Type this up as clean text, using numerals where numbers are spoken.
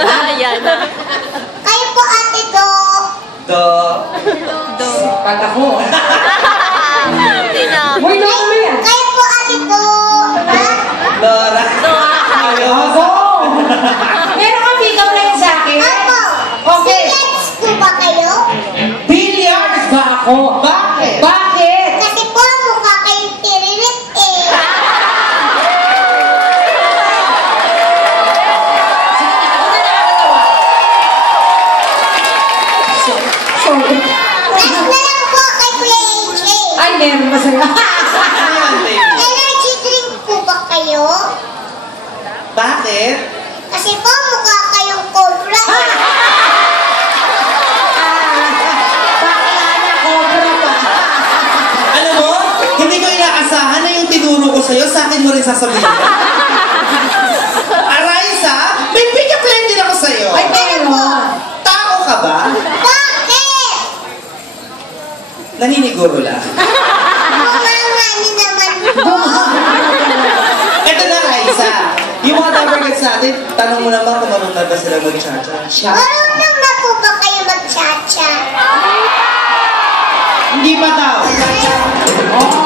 Ayan na. Kayo po ate Do. Do. Pag ako. Tina. Uy, naman yan. Kayo po ate Do. Dora. Ako. Meron kang pick-up line sa akin? Ako. Okay. Billiards po ba kayo? Billiards ba ako? Bakit? Bakit? Kasi po mukha kayong tiririt eh. Sorry. Next na lang po kay Kuya AJ. Ay, meron masaya. Energy drink po ba kayo? Bakit? Kasi po mukha kayong cobra. Bakla na, cobra pa. Alam mo, hindi ko inaasahan na yung tinuro ko sa'yo, sa akin mo rin sasabihin. Araiza, may pick-up line din ako sa'yo. Ay, meron. Tao ka ba? Bakit? Naniniguro lang. Bumangani naman po. Ito na, Raisa. Yung mga tabargets natin, tanong mo naman kung marunong na ba sila mag-cha-cha. Marunong na po ba kayo mag-cha-cha? Hindi pa daw. Oh,